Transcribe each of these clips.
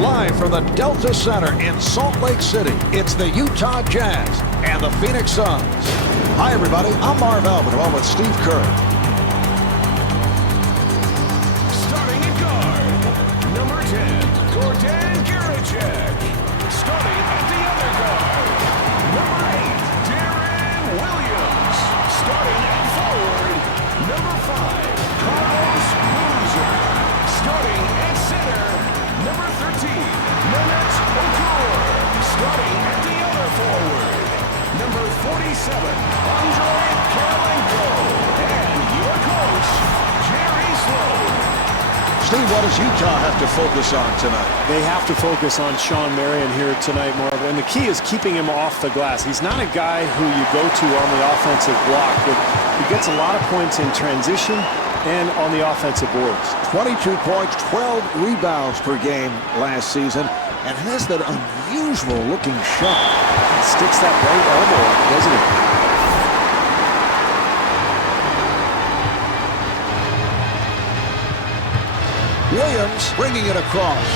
Live from the Delta Center in Salt Lake City, it's the Utah Jazz and the Phoenix Suns. Hi, everybody. I'm Marv Albin, along with Steve Kerr. Starting at guard, number 10, Gordon Garicek. Starting at the other guard, number 8, Darren Williams. Starting at forward, number 5, Carlos Boozer. Starting at center, number 13, Mehmet Okur. Starting at the other forward, number 47, Andre Kirilenko. And your coach, Jerry Sloan. Steve, what does Utah have to focus on tonight? They have to focus on Shawn Marion here tonight, Marv. And the key is keeping him off the glass. He's not a guy who you go to on the offensive block, but he gets a lot of points in transition and on the offensive boards. 22 points, 12 rebounds per game last season, and has that unusual-looking shot. He sticks that right elbow up, doesn't he? Williams bringing it across.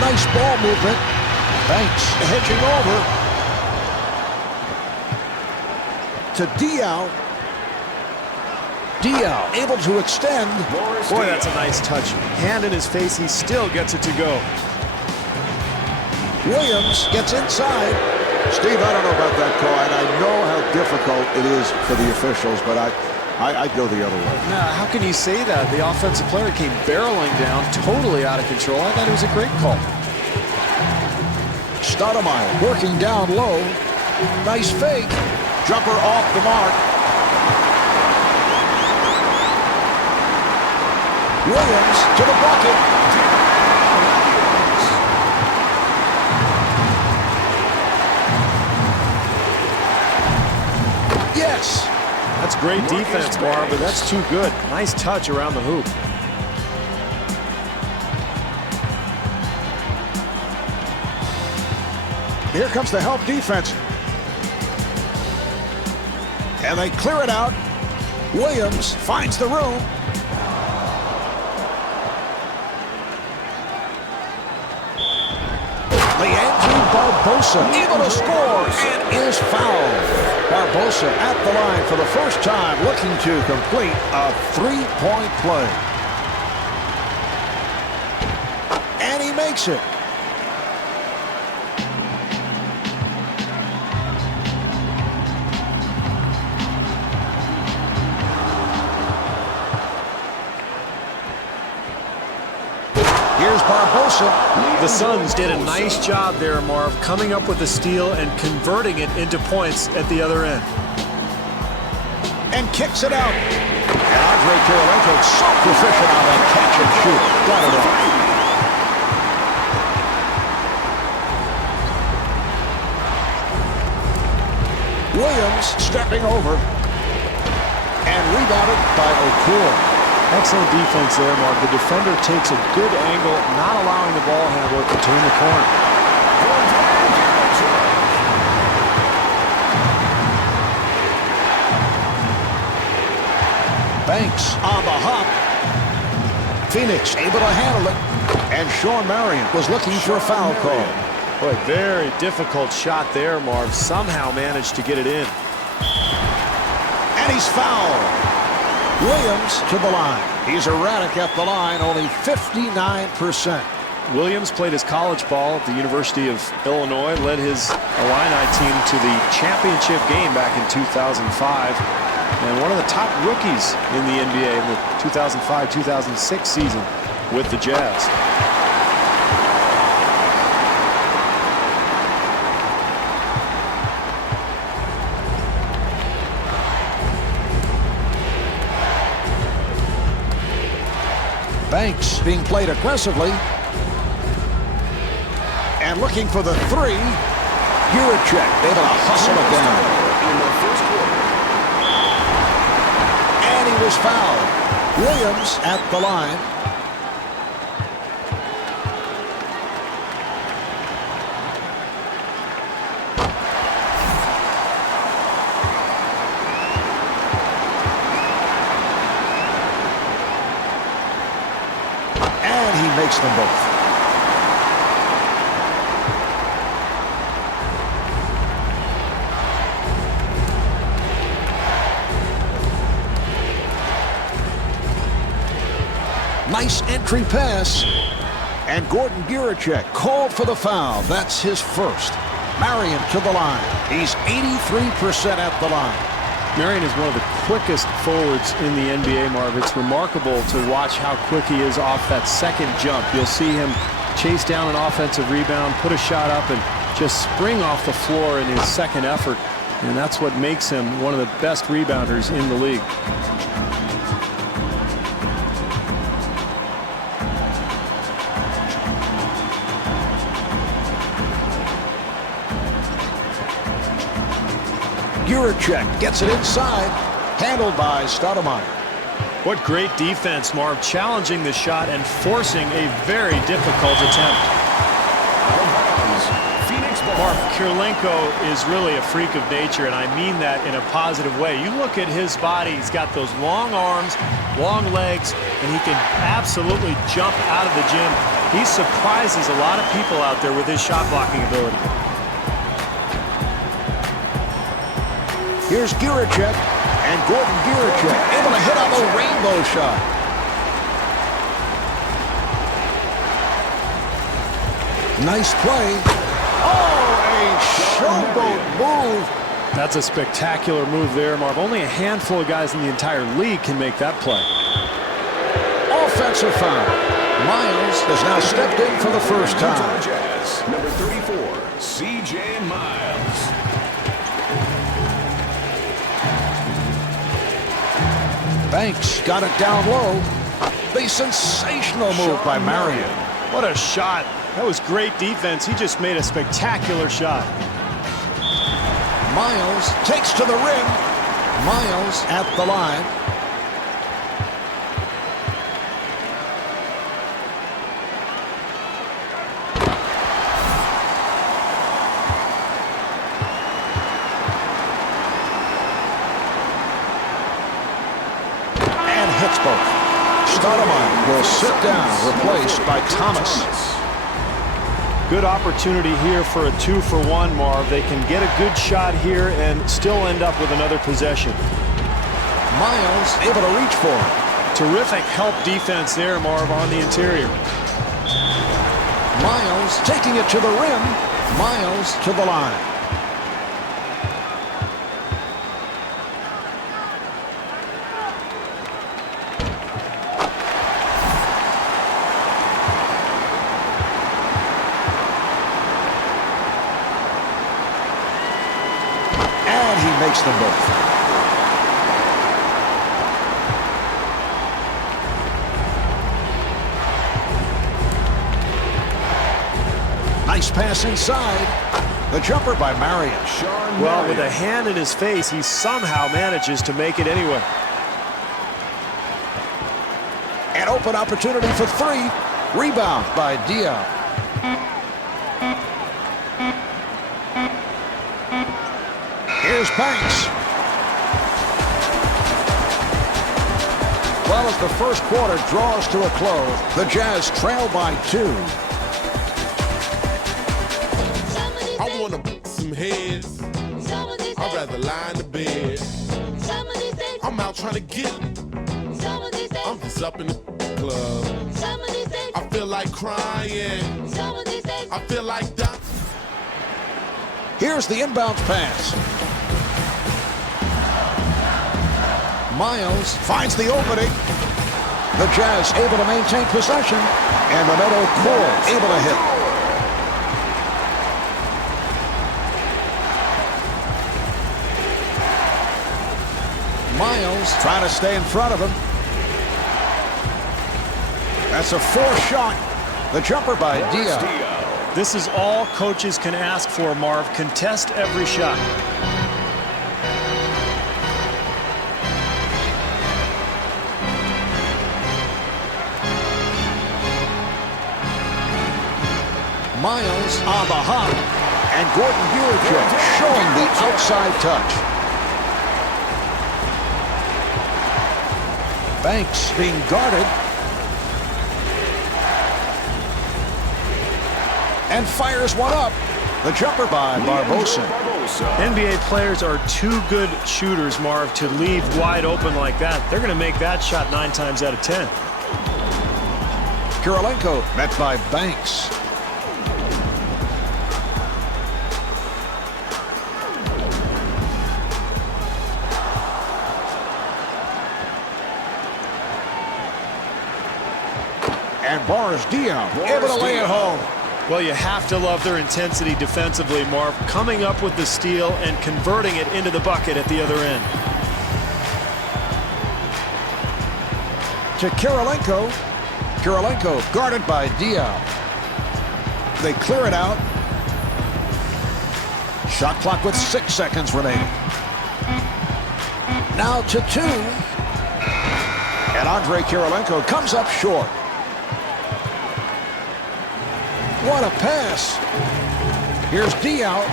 Nice ball movement. Banks hedging over. To Diaw. Diaw able to extend. Boy, that's a nice touch. Hand in his face, he still gets it to go. Williams gets inside. Steve, I don't know about that call, and I know how difficult it is for the officials, but I'd go the other way. Now, how can you say that? The offensive player came barreling down, totally out of control. I thought it was a great call. Stoudemire working down low. Nice fake. Jumper off the mark. Williams to the bucket. Yes. That's great defense, Marv, but that's too good. Nice touch around the hoop. Here comes the help defense. And they clear it out. Williams finds the room. Leandro Barbosa able to score and is fouled. Barbosa at the line for the first time, looking to complete a three-point play. And he makes it. Here's Barbosa. The Suns did a nice job there, Marv, coming up with the steal and converting it into points at the other end. And kicks it out. And Andre Kirilenko so proficient on that catch and shoot. Got it off. Williams stepping over. And rebounded by Okur. Excellent defense there, Mark. The defender takes a good angle, not allowing the ball handler to turn the corner. Banks on the hop. Phoenix able to handle it. And Shawn Marion was looking for a foul call. Boy, very difficult shot there, Marv. Somehow managed to get it in. And he's fouled. Williams to the line. He's erratic at the line, only 59%. Williams played his college ball at the University of Illinois, led his Illini team to the championship game back in 2005, and one of the top rookies in the NBA in the 2005-2006 season with the Jazz. Banks being played aggressively. And looking for the three. Garicek able to hustle it down. And he was fouled. Williams at the line. makes them both. Nice entry pass. And Gordon Gierachek called for the foul. That's his first. Marion to the line. He's 83% at the line. Marion is one of the quickest forwards in the NBA, Marv. It's remarkable to watch how quick he is off that second jump. You'll see him chase down an offensive rebound, put a shot up, and just spring off the floor in his second effort. And that's what makes him one of the best rebounders in the league. Gierachek gets it inside, handled by Stoudemire. What great defense, Marv, challenging the shot and forcing a very difficult attempt. Marv, Kirilenko is really a freak of nature, and I mean that in a positive way. You look at his body, he's got those long arms, long legs, and he can absolutely jump out of the gym. He surprises a lot of people out there with his shot blocking ability. Here's Gierachek, and Gordon Gierachek able to hit on the rainbow shot. Nice play. Oh, a showboat move. That's a spectacular move there, Marv. Only a handful of guys in the entire league can make that play. Offensive foul. Miles has now stepped in for the first time. Jazz, number 34, C.J. Miles. Banks got it down low. The sensational move by Marion. What a shot. That was great defense. He just made a spectacular shot. Miles takes to the rim. Miles at the line. Hits both. Stoudemire will sit down, replaced by Thomas. Good opportunity here for a 2-for-1, Marv. They can get a good shot here and still end up with another possession. Miles able to reach for it. Terrific help defense there, Marv, on the interior. Miles taking it to the rim. Miles to the line. Makes them both. Nice pass inside. The jumper by Marion. Well, with a hand in his face, he somehow manages to make it anyway. An open opportunity for three. Rebound by Diaz. Here's Banks. Well, as the first quarter draws to a close, the Jazz trail by 2. I want to some heads. I'd rather lie in the bed. I'm out trying to get it. I'm just up in the club. I feel like crying. I feel like dying. Here's the inbounds pass. Miles finds the opening. The Jazz able to maintain possession. And Renato Cole able to hit. Miles trying to stay in front of him. That's a forced shot. The jumper by Diaz. This is all coaches can ask for, Marv. Contest every shot. Miles on the hop. And Gordon Gierachek showing the outside touch. Banks being guarded. and fires one up. The jumper by Barbosa. NBA players are too good shooters, Marv, to leave wide open like that. They're going to make that shot 9 times out of 10. Kirilenko met by Banks. And Boris Diaw able to lay it home. Well, you have to love their intensity defensively, Marv, coming up with the steal and converting it into the bucket at the other end. To Kirilenko. Kirilenko guarded by Diaw. They clear it out. Shot clock with 6 seconds remaining. Now to 2. And Andrei Kirilenko comes up short. What a pass. Here's Diaw.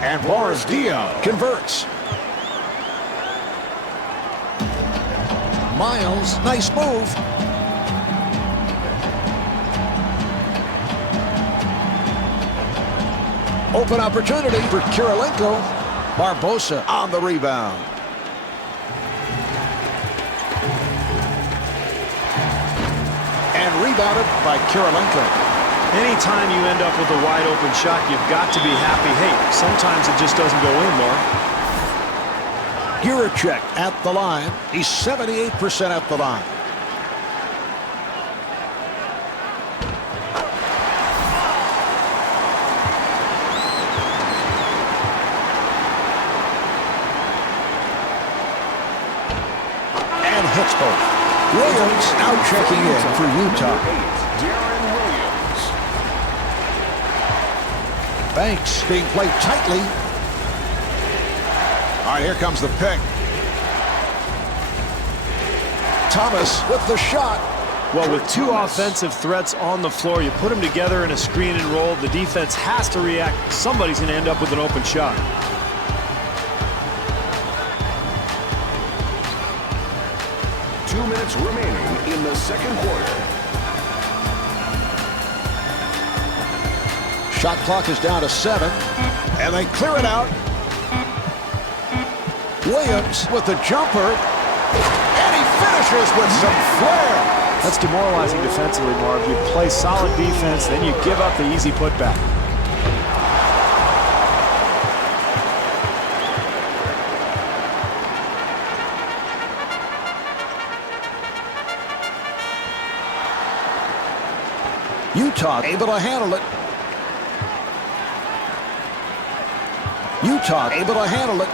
And Boris Diaw converts. Miles, nice move. Open opportunity for Kirilenko. Barbosa on the rebound. And rebounded by Kirilenko. Anytime you end up with a wide open shot, you've got to be happy. Hey, sometimes it just doesn't go in, Mark. Guricek at the line. He's 78% at the line. And hits both. Williams now checking in for Utah. Banks being played tightly. All right, here comes the pick. Thomas with the shot. Well, with 2 offensive threats on the floor, you put them together in a screen and roll. The defense has to react. Somebody's going to end up with an open shot. Two minutes remaining in the second quarter. Shot clock is down to 7, and they clear it out. Williams with the jumper, and he finishes with some flair. That's demoralizing defensively, Marv. You play solid defense, then you give up the easy putback. Utah able to handle it. Utah able to handle it.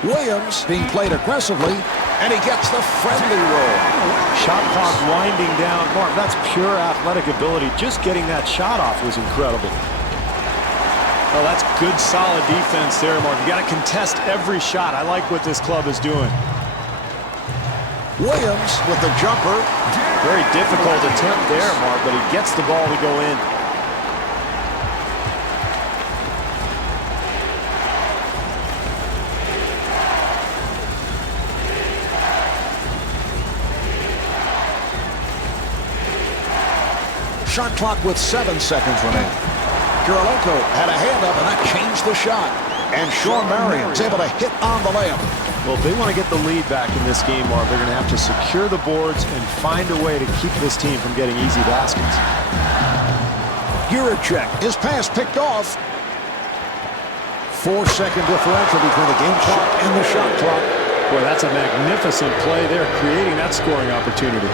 Williams being played aggressively, and he gets the friendly roll. Shot clock winding down. Mark, that's pure athletic ability. Just getting that shot off was incredible. Oh, that's good, solid defense there, Mark. You got to contest every shot. I like what this club is doing. Williams with the jumper. Very difficult attempt there, Mark, but he gets the ball to go in. Shot clock with 7 seconds remaining. Kirilenko had a hand up, and that changed the shot. And Sean Marion's able to hit on the layup. Well, if they want to get the lead back in this game, Mark, they're going to have to secure the boards and find a way to keep this team from getting easy baskets. Guricek, his pass picked off. 4-second differential between the game clock and the shot clock. Boy, that's a magnificent play there, creating that scoring opportunity.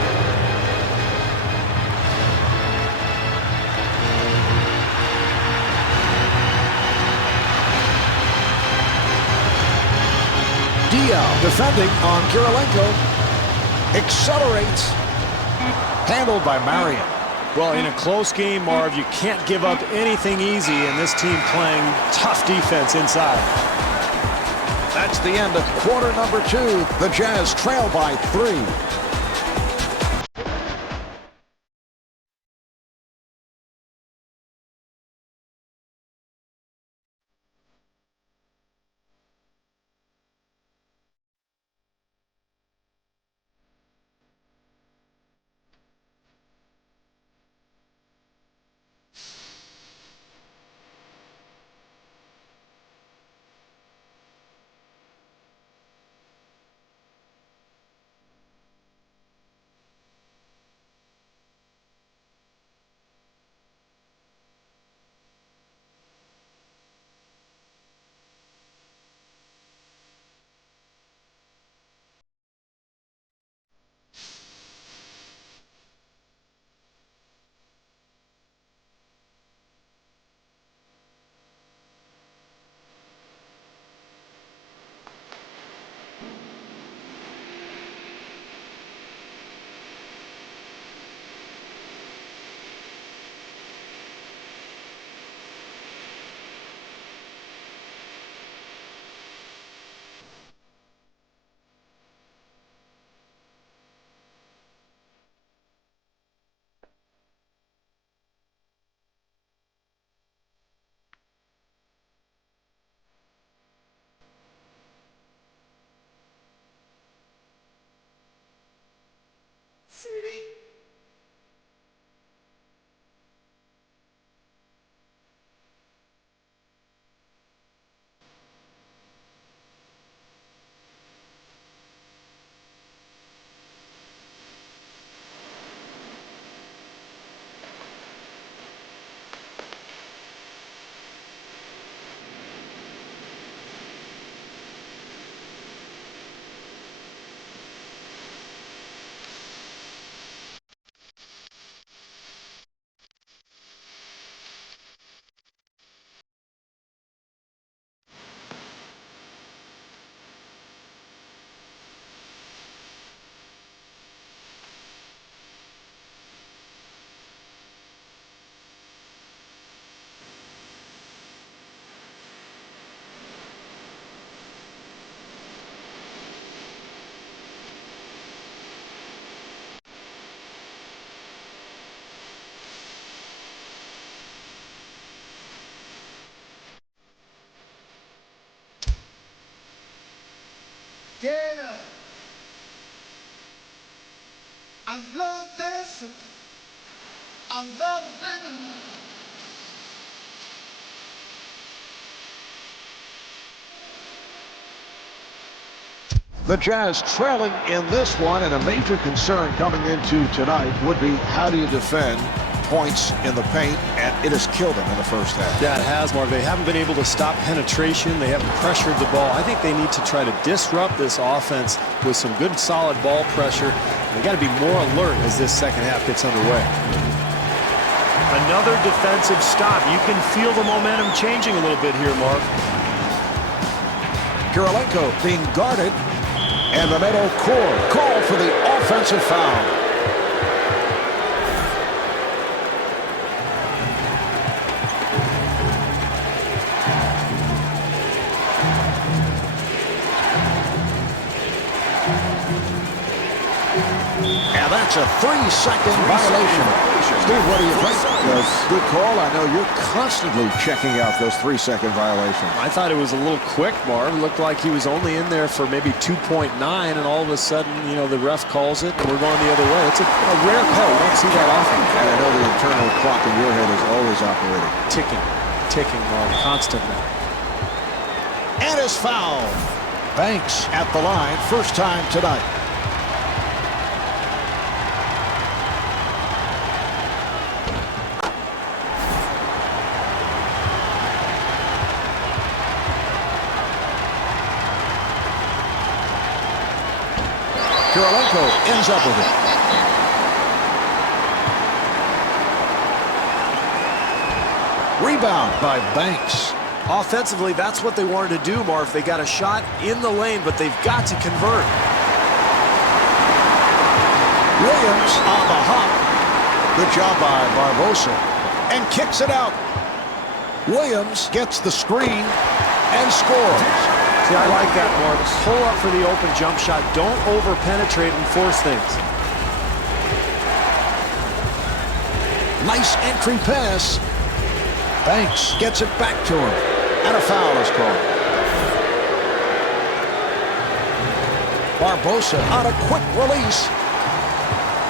Diaw defending on Kirilenko. Accelerates. Handled by Marion. Well, in a close game, Marv, you can't give up anything easy, and this team playing tough defense inside. That's the end of quarter number 2. The Jazz trail by 3. I love dancing. I love dancing. The Jazz trailing in this one, and a major concern coming into tonight would be how do you defend points in the paint, and it has killed them in the first half. Yeah, it has, Marv. They haven't been able to stop penetration. They haven't pressured the ball. I think they need to try to disrupt this offense with some good, solid ball pressure. They got to be more alert as this second half gets underway. Another defensive stop. You can feel the momentum changing a little bit here, Marv. Kirilenko being guarded, and the middle core called for the offensive foul. And that's a 3-second violation. Steve, what do you think? Good call. I know you're constantly checking out those 3-second violations. I thought it was a little quick, Marv. It looked like he was only in there for maybe 2.9, and all of a sudden, you know, the ref calls it, and we're going the other way. It's a rare call. We don't see that often. And I know the internal clock in your head is always operating. Ticking, Marv, constantly. And is fouled. Banks at the line, first time tonight. Kirilenko ends up with it. Rebound by Banks. Offensively, that's what they wanted to do, Marv. They got a shot in the lane, but they've got to convert. Williams on the hop. Good job by Barbosa. And kicks it out. Williams gets the screen and scores. See, I like that, Marv. Pull up for the open jump shot. Don't over-penetrate and force things. Nice entry pass. Banks gets it back to him. And a foul is called. Barbosa on a quick release.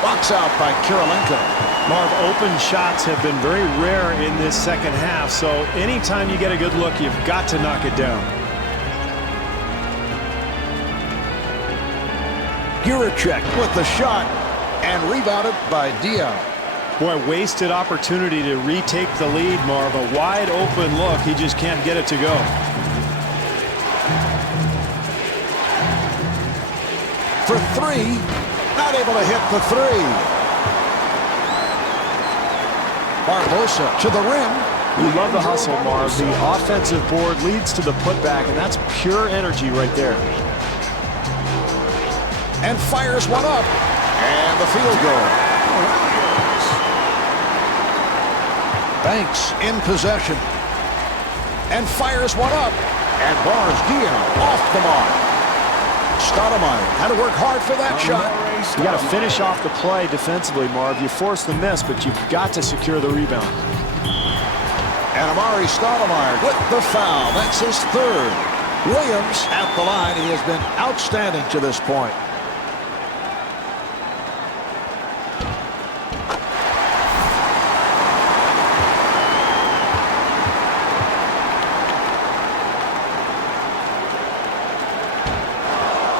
Box out by Kirilenko. Marv, open shots have been very rare in this second half, so anytime you get a good look, you've got to knock it down. Guracek with the shot and rebounded by Diaz. Boy, wasted opportunity to retake the lead, Marv. A wide open look. He just can't get it to go. For three, not able to hit the three. Barbosa to the rim. You love the hustle, Marv. The offensive board leads to the putback, and that's pure energy right there. And fires one up. And the field goal. Banks in possession. And fires one up. And bars Diaz off the mark. Stoudemire had to work hard for that shot. You got to finish off the play defensively, Marv. You force the miss, but you've got to secure the rebound. And Amari Stoudemire with the foul. That's his third. Williams at the line. He has been outstanding to this point.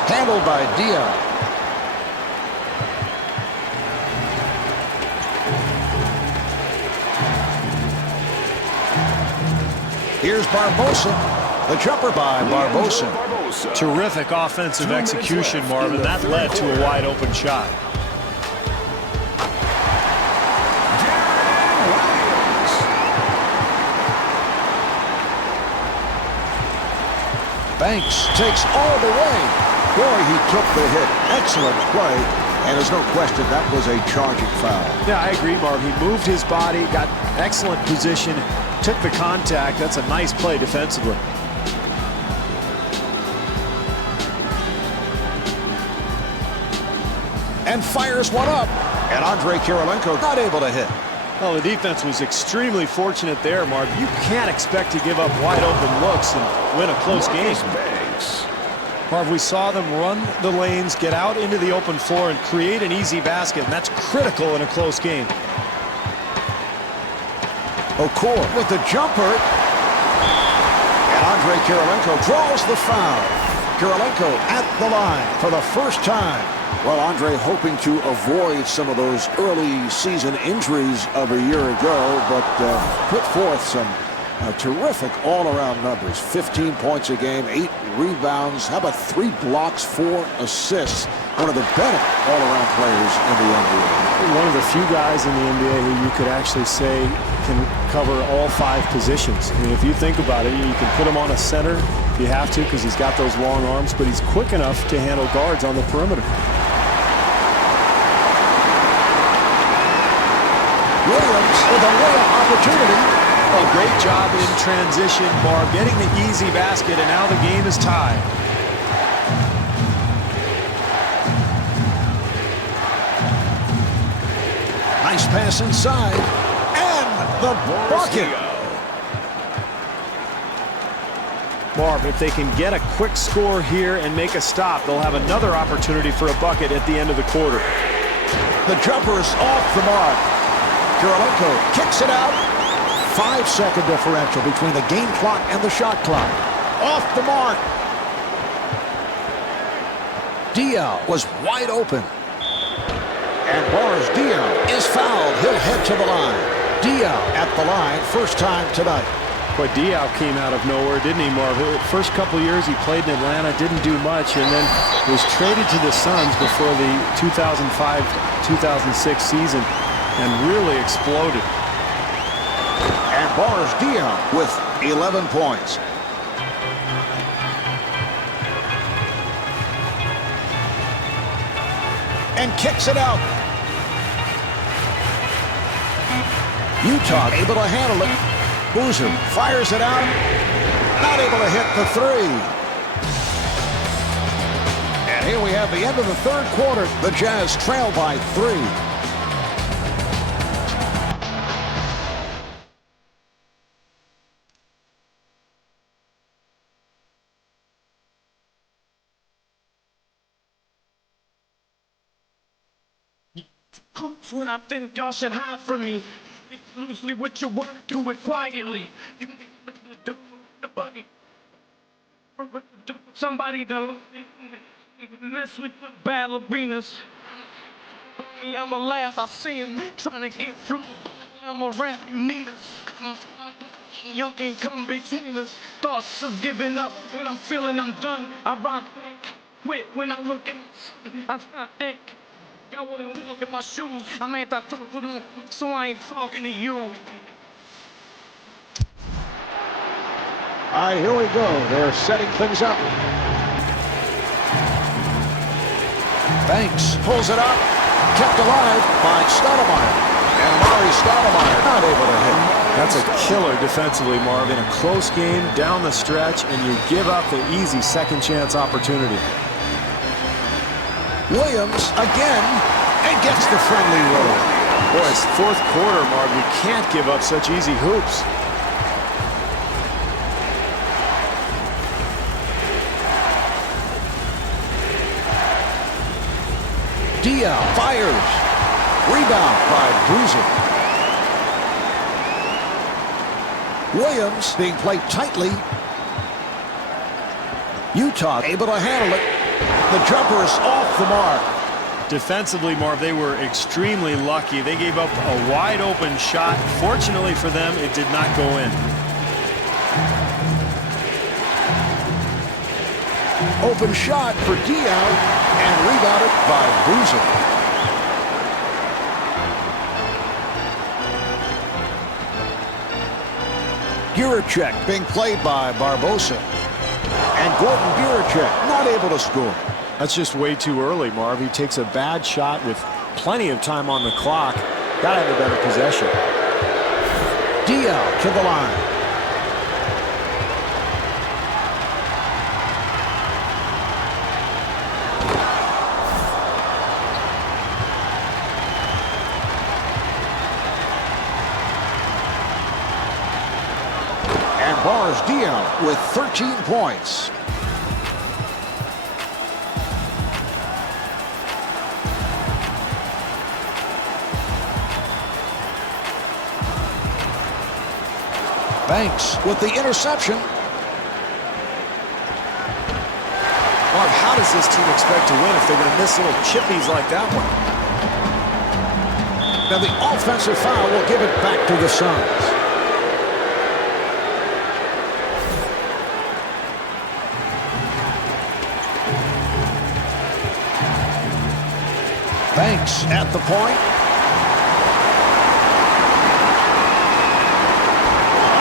Handled by Diaz. Here's Barbosa. The jumper by Barbosa. Terrific offensive execution, Marvin. That led to a wide open shot. Banks takes all the way. Boy, he took the hit. Excellent play. And there's no question that was a charging foul. Yeah, I agree, Marv. He moved his body, got excellent position, took the contact. That's a nice play defensively. And fires one up. And Andre Kirilenko not able to hit. Well, the defense was extremely fortunate there, Marv. You can't expect to give up wide open looks and win a close game. Marv, we saw them run the lanes, get out into the open floor, and create an easy basket, and that's critical in a close game. Okur with the jumper. And Andrei Kirilenko draws the foul. Kirilenko at the line for the first time. Well, Andre hoping to avoid some of those early season injuries of a year ago, but put forth some terrific all-around numbers. 15 points a game, 8 rebounds. How about 3 blocks, 4 assists? One of the better all-around players in the NBA. One of the few guys in the NBA who you could actually say can cover all 5 positions. I mean, if you think about it, you can put him on a center if you have to because he's got those long arms, but he's quick enough to handle guards on the perimeter. Williams with a layup opportunity. A great job in transition, Marv, getting the easy basket, and now the game is tied. Nice pass inside. And the bucket. Marv, if they can get a quick score here and make a stop, they'll have another opportunity for a bucket at the end of the quarter. The jumper is off the mark. Kirilenko kicks it out. 5-second differential between the game clock and the shot clock. Off the mark. Diaw was wide open. And Boris Diaw is fouled. He'll head to the line. Diaw at the line, first time tonight. Boy, Diaw came out of nowhere, didn't he, Marv? The first couple years he played in Atlanta, didn't do much, and then was traded to the Suns before the 2005-2006 season and really exploded. And Boris Diaw with 11 points. And kicks it out. Utah able to handle it. Boozer fires it out. Not able to hit the 3. And here we have the end of the third quarter. The Jazz trail by 3. When I think y'all should hide from me, loosely with your work, do it quietly. You do the buggy. Somebody to mess with the ballerinas. I'ma laugh, I see him trying to get through. I'ma rap, you need us. You can't come between us. Thoughts of giving up when I'm feeling I'm done. I rock quit when I look at I think. I wouldn't look at my shoes. I made that so I ain't talking to you. All right, here we go. They're setting things up. Banks pulls it up. Kept alive by Stoudemire. And Mari Stoudemire not able to hit. That's a killer defensively, Marv. In a close game, down the stretch, and you give up the easy second chance opportunity. Williams again and gets the friendly roll. Boy, it's fourth quarter, Marv. You can't give up such easy hoops. Diaw fires. Rebound by Boozer. Williams being played tightly. Utah able to handle it. The jumper is off the mark. Defensively, Marv, they were extremely lucky. They gave up a wide open shot. Fortunately for them, it did not go in. Open shot for Diaw and rebounded by Boozer. Giracek being played by Barbosa. And Gordon Giracek not able to score. That's just way too early, Marv. He takes a bad shot with plenty of time on the clock. Got to have a better possession. Diaw to the line. And Boris Diaw with 13 points. Banks with the interception. Mark, how does this team expect to win if they're going to miss little chippies like that one? Now the offensive foul will give it back to the Suns. Banks at the point.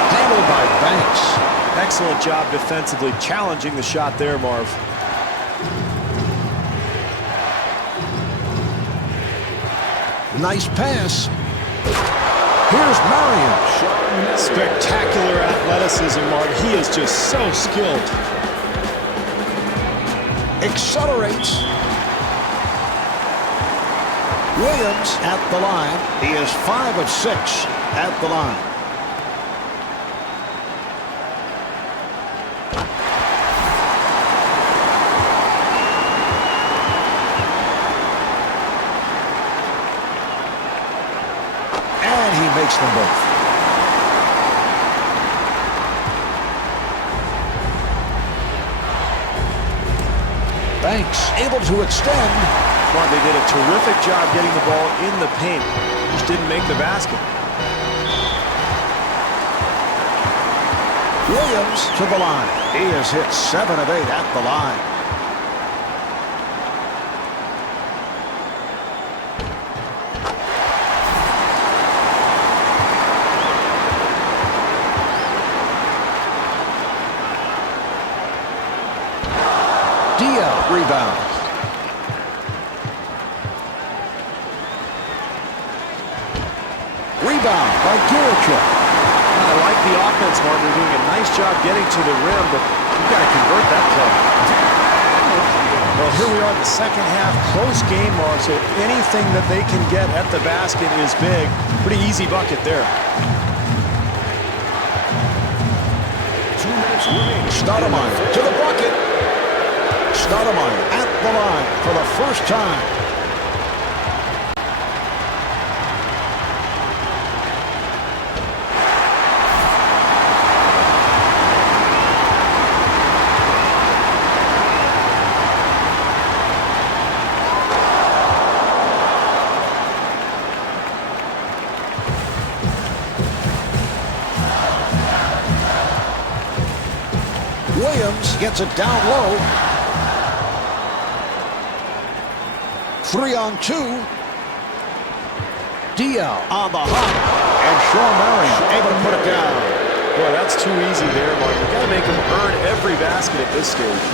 Handled by Banks. Excellent job defensively, challenging the shot there, Marv. Nice pass. Here's Marion. Spectacular athleticism, Mark. He is just so skilled. Accelerates. Williams at the line. He is 5 of 6 at the line. And he makes them both. Banks able to extend. Well, they did a terrific job getting the ball in the paint. Just didn't make the basket. Williams to the line. He has hit 7 of 8 at the line. DL rebounds. Rebound by Gilchrist. I like the offense, Mark. They're doing a nice job getting to the rim, but you've got to convert that play. Well, here we are in the second half. Close game, Mark, so anything that they can get at the basket is big. Pretty easy bucket there. 2 minutes remaining. Stoudemire to the bucket. Stoudemire at the line for the first time. Williams gets it down low. 3 on 2. DL on the hop. And Sean Marion able to put it down. Boy, that's too easy there, Mark. You've got to make them earn every basket at this stage.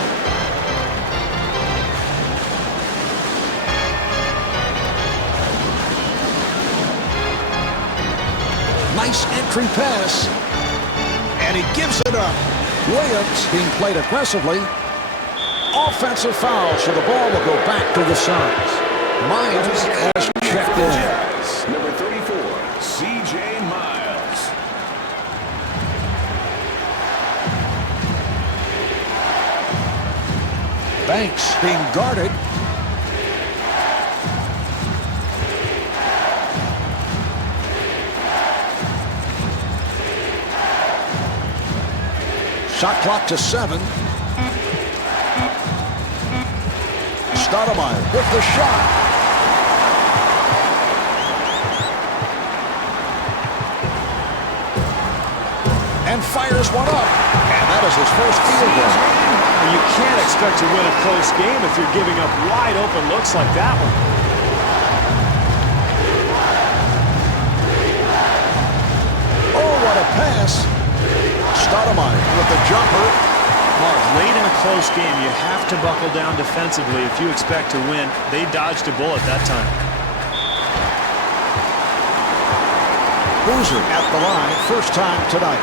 Nice entry pass. And he gives it up. Williams being played aggressively. Offensive foul, so the ball will go back to the Suns. Miles has checked in. Number 34, C.J. Miles. Banks being guarded. Shot clock to 7. Stoudemire with the shot. And fires one up. And that is his first field goal. You can't expect to win a close game if you're giving up wide open looks like that one. Oh, what a pass. Stoudemire with the jumper. Mark, late in a close game, you have to buckle down defensively if you expect to win. They dodged a bullet that time. Boozer at the line, first time tonight.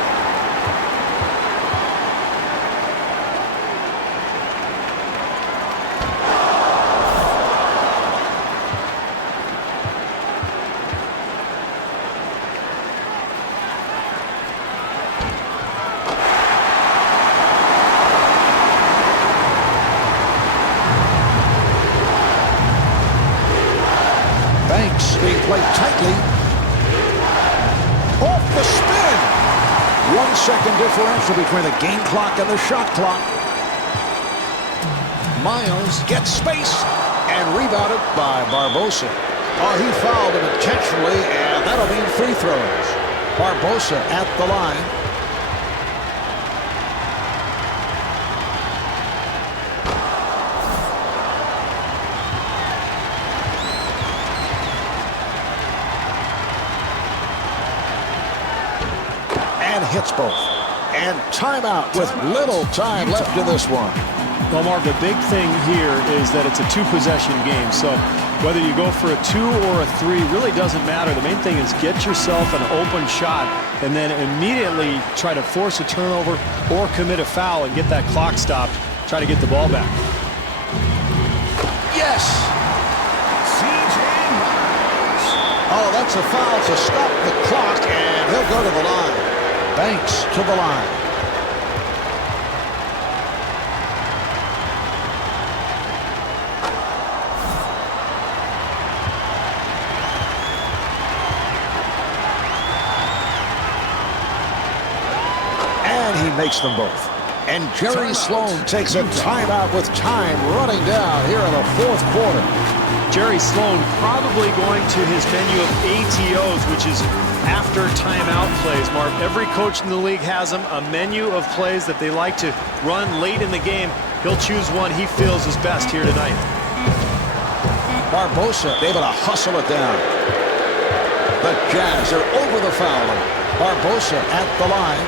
Banks being played tightly. Off the spin. 1 second differential between the game clock and the shot clock. Miles gets space and rebounded by Barbosa. Oh, he fouled him intentionally, and that'll mean free throws. Barbosa at the line. And hits both. And timeout with little time left in this one. Well, Mark, the big thing here is that it's a two-possession game. So whether you go for a 2 or a 3 really doesn't matter. The main thing is get yourself an open shot and then immediately try to force a turnover or commit a foul and get that clock stopped. Try to get the ball back. Yes! Oh, that's a foul to stop the clock, and he'll go to the line. Banks to the line. And he makes them both. And Jerry Sloan takes a timeout with time running down here in the fourth quarter. Jerry Sloan probably going to his menu of ATOs, which is after timeout plays, Mark. Every coach in the league has them, a menu of plays that they like to run late in the game. He'll choose one he feels is best here tonight. Barbosa able to hustle it down. The Jazz are over the foul line. Barbosa at the line.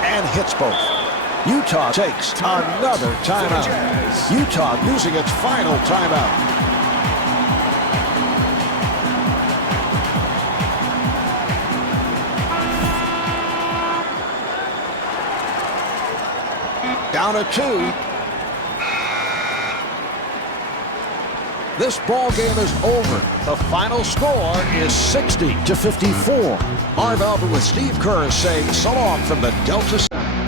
And hits both. Utah takes another timeout. Utah using its final timeout. Down to 2. This ball game is over. The final score is 60-54. Marv Albert with Steve Kerr saying so long from the Delta Center.